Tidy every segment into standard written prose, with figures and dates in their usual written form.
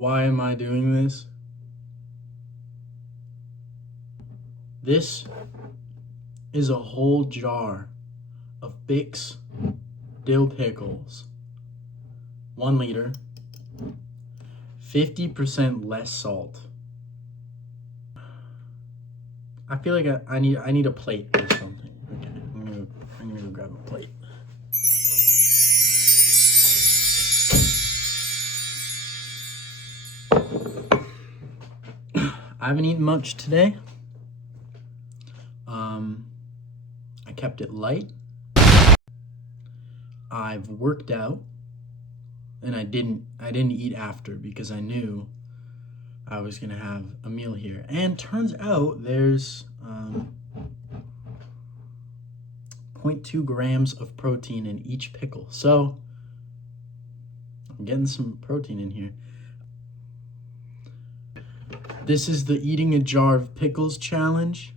Why am I doing this? This is a whole jar of Bix dill pickles. 1 liter. 50% less salt. I feel like I need a plate or something. Okay, I'm gonna go grab a plate. I haven't eaten much today. I kept it light. I've worked out, and I didn't eat after because I knew I was gonna have a meal here. And turns out there's 0.2 grams of protein in each pickle. So I'm getting some protein in here. This is the eating a jar of pickles challenge.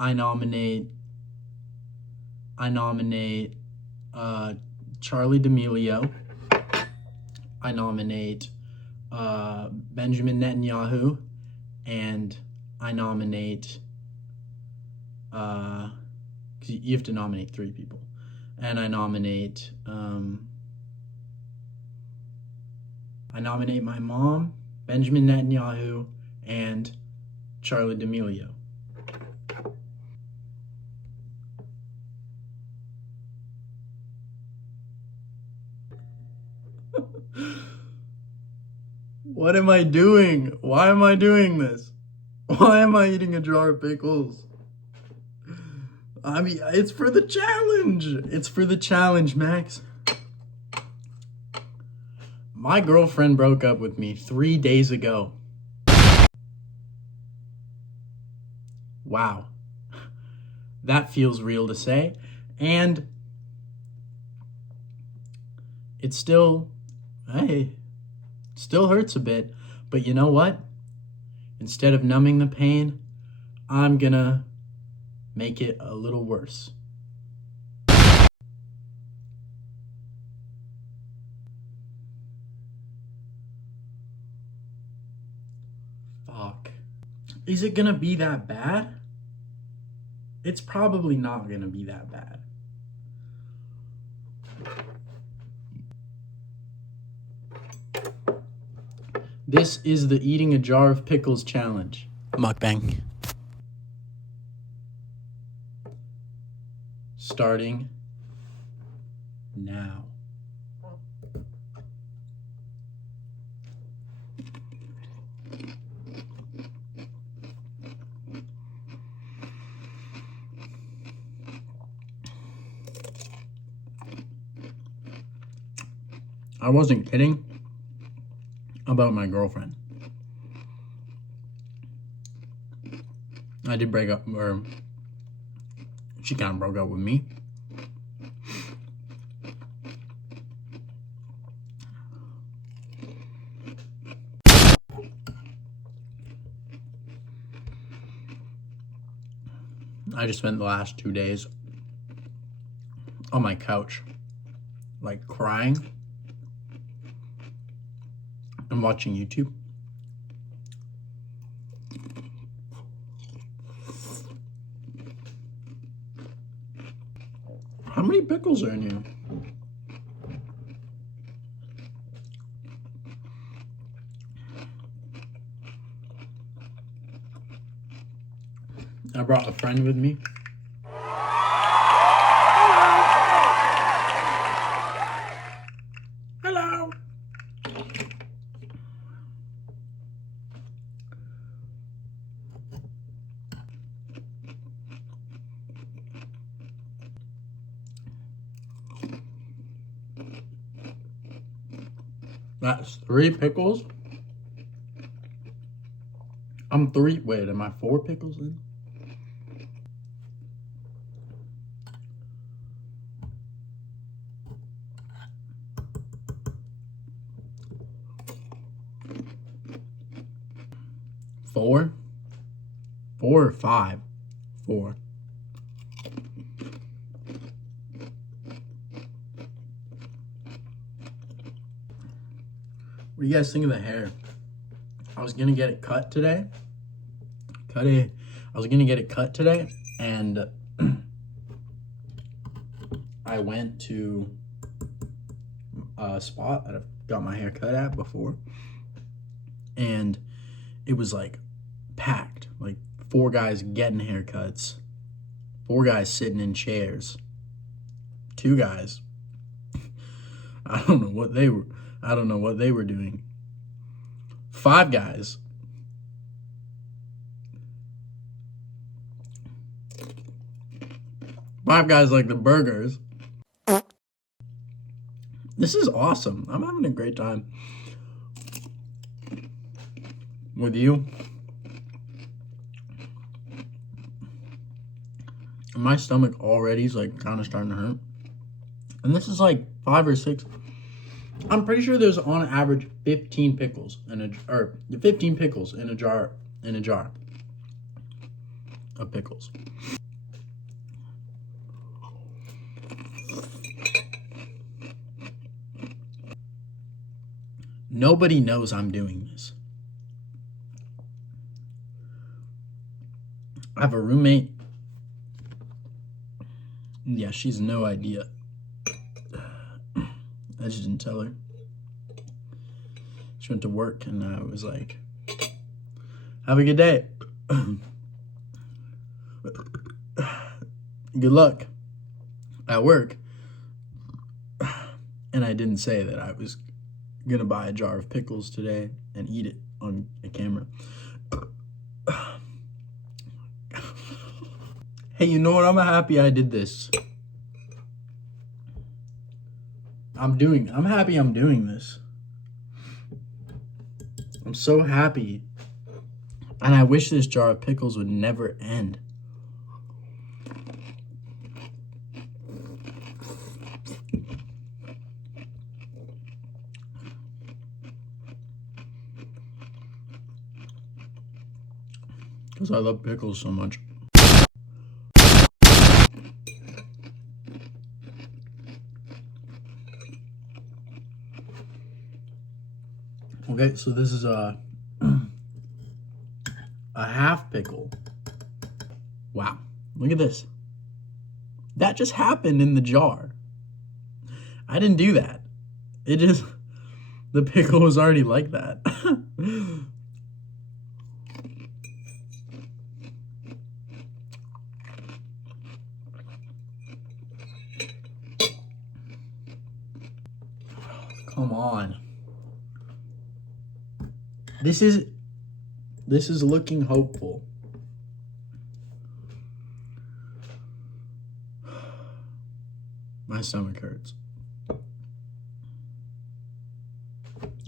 I nominate Charlie D'Amelio. I nominate Benjamin Netanyahu, and I nominate because you have to nominate 3 people, and I nominate my mom, Benjamin Netanyahu, and Charlie D'Amelio. What am I doing? Why am I doing this? Why am I eating a jar of pickles? I mean, it's for the challenge. It's for the challenge, Max. My girlfriend broke up with me 3 days ago. Wow. That feels real to say. And it still, still hurts a bit. But you know what? Instead of numbing the pain, I'm gonna make it a little worse. Fuck. Is it gonna be that bad? It's probably not gonna be that bad. This is the eating a jar of pickles challenge. Mukbang. Starting now. I wasn't kidding about my girlfriend. I did break up, or she kind of broke up with me. I just spent the last 2 days on my couch, like crying and watching YouTube. How many pickles are in here? I brought a friend with me. Hello. That's 3 pickles. Wait, am I 4 pickles in? Four or 5? 4. What do you guys think of the hair? I was gonna get it cut today. I was gonna get it cut today, and I went to a spot that I've got my hair cut at before, and it was like packed, like 4 guys getting haircuts, 4 guys sitting in chairs, 2 guys. I don't know what they were doing. 5 guys. Five guys like the burgers. This is awesome. I'm having a great time with you. My stomach already is like kind of starting to hurt. And this is like 5 or 6. I'm pretty sure there's on average 15 pickles in a jar of pickles. Nobody knows I'm doing this. I have a roommate. Yeah, she's no idea. I just didn't tell her. She went to work and I was like, have a good day. Good luck at work. And I didn't say that I was gonna buy a jar of pickles today and eat it on a camera. Hey, you know what? I'm happy I did this. I'm happy I'm doing this. I'm so happy. And I wish this jar of pickles would never end. Because I love pickles so much. Okay, so this is a half pickle. Wow, look at this. That just happened in the jar. I didn't do that. The pickle was already like that. Come on. This is looking hopeful. My stomach hurts.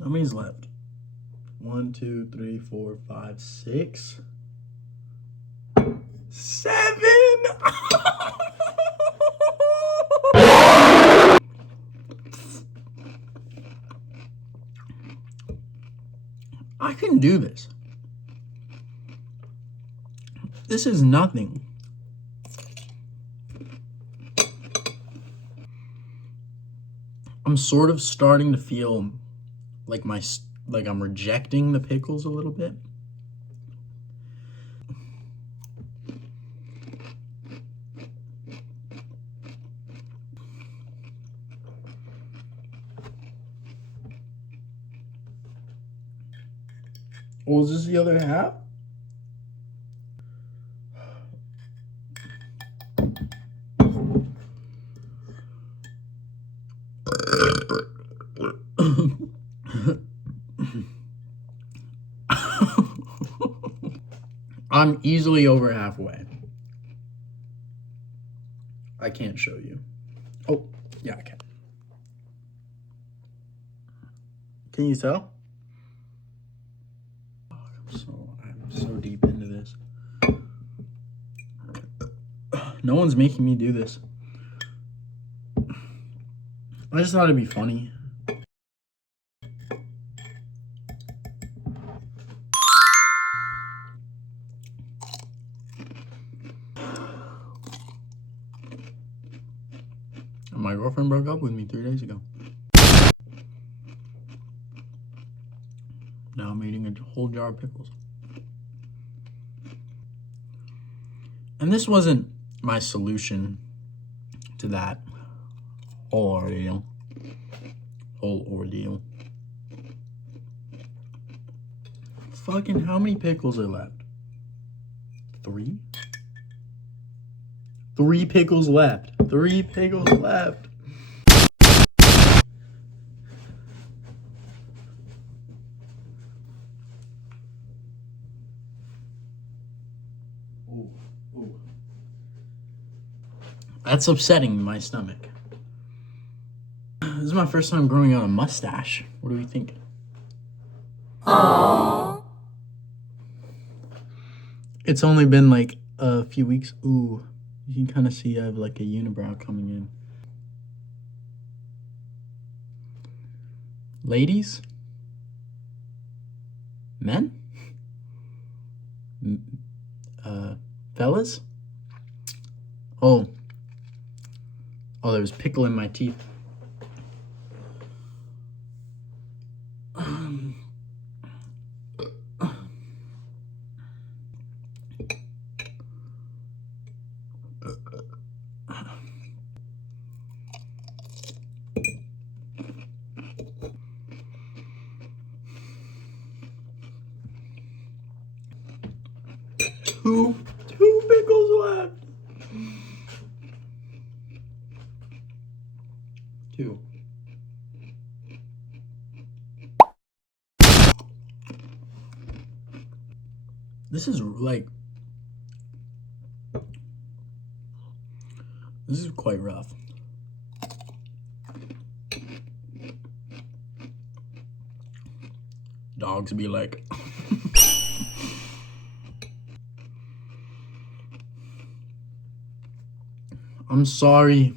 How many's left? 1, 2, 3, 4, 5, 6, 7. I can do this. This is nothing. I'm sort of starting to feel like I'm rejecting the pickles a little bit. Well, is this the other half? I'm easily over halfway. I can't show you. Oh, yeah, I can. Can you tell? I'm so deep into this. No one's making me do this. I just thought it'd be funny. My girlfriend broke up with me 3 days ago. Now I'm eating a whole jar of pickles. And this wasn't my solution to that whole ordeal. Fucking how many pickles are left? 3? 3 pickles left. 3 pickles left. Ooh. That's upsetting my stomach. This is my first time growing out a mustache. What do we think? Aww. It's only been like a few weeks. Ooh, you can kind of see I have like a unibrow coming in. Ladies? Men? Fellas? Oh, there was pickle in my teeth. Two pickles left. 2. This is quite rough. Dogs be like. I'm sorry.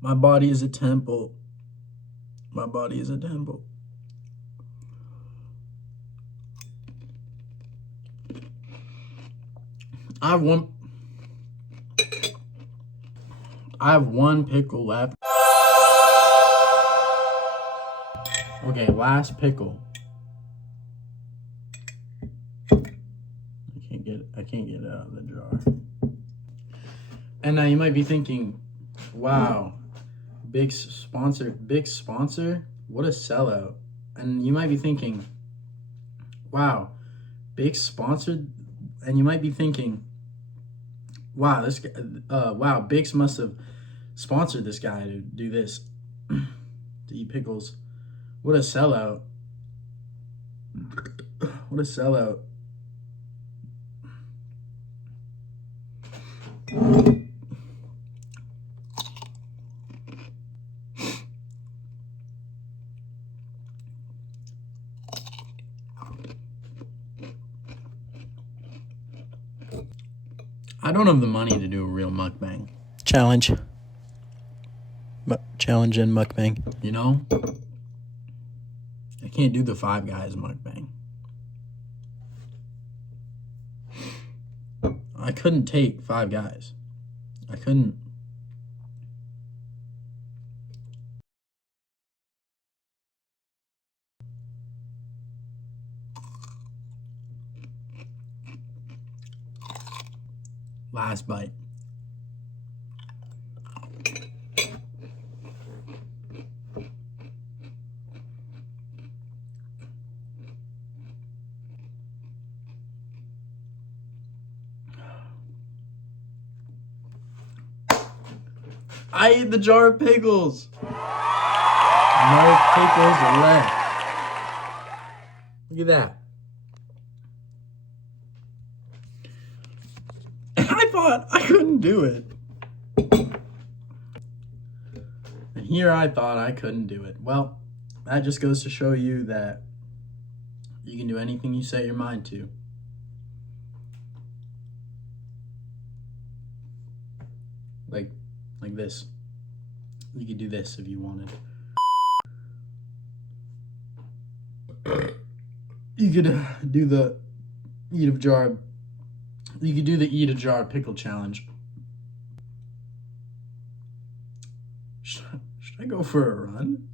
My body is a temple. I have one pickle left. Okay, last pickle. I can't get it out of the jar. And now you might be thinking, wow, big sponsor, what a sellout. And you might be thinking, wow, big sponsored. And you might be thinking, wow, this guy, Bix must have sponsored this guy to do this, to eat pickles. What a sellout. I don't have the money to do a real mukbang. Challenge and mukbang. You know? I can't do the 5 Guys mukbang. I couldn't take 5 Guys. I couldn't. Last bite. I ate the jar of pickles. No pickles left. Look at that. I thought I couldn't do it. And here I thought I couldn't do it. Well, that just goes to show you that you can do anything you set your mind to. Like this. You could do this if you wanted. You could do the eat a jar pickle challenge. Should I go for a run?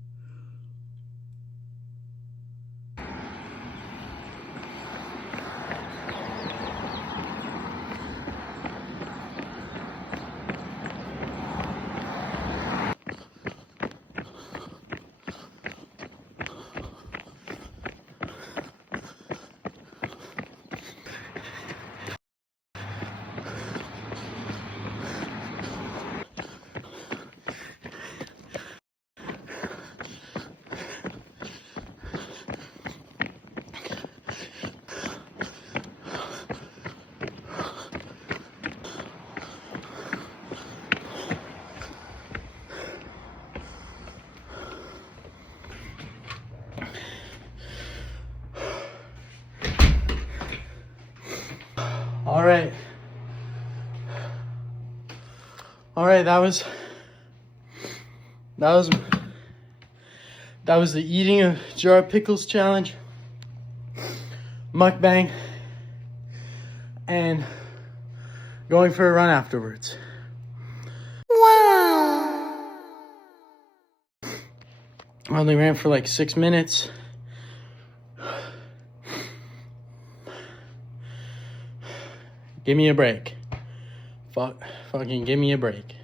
All right. All right, that was the eating a jar of pickles challenge, mukbang, and going for a run afterwards. Wow. I only ran for like 6 minutes. Give me a break. Fucking give me a break.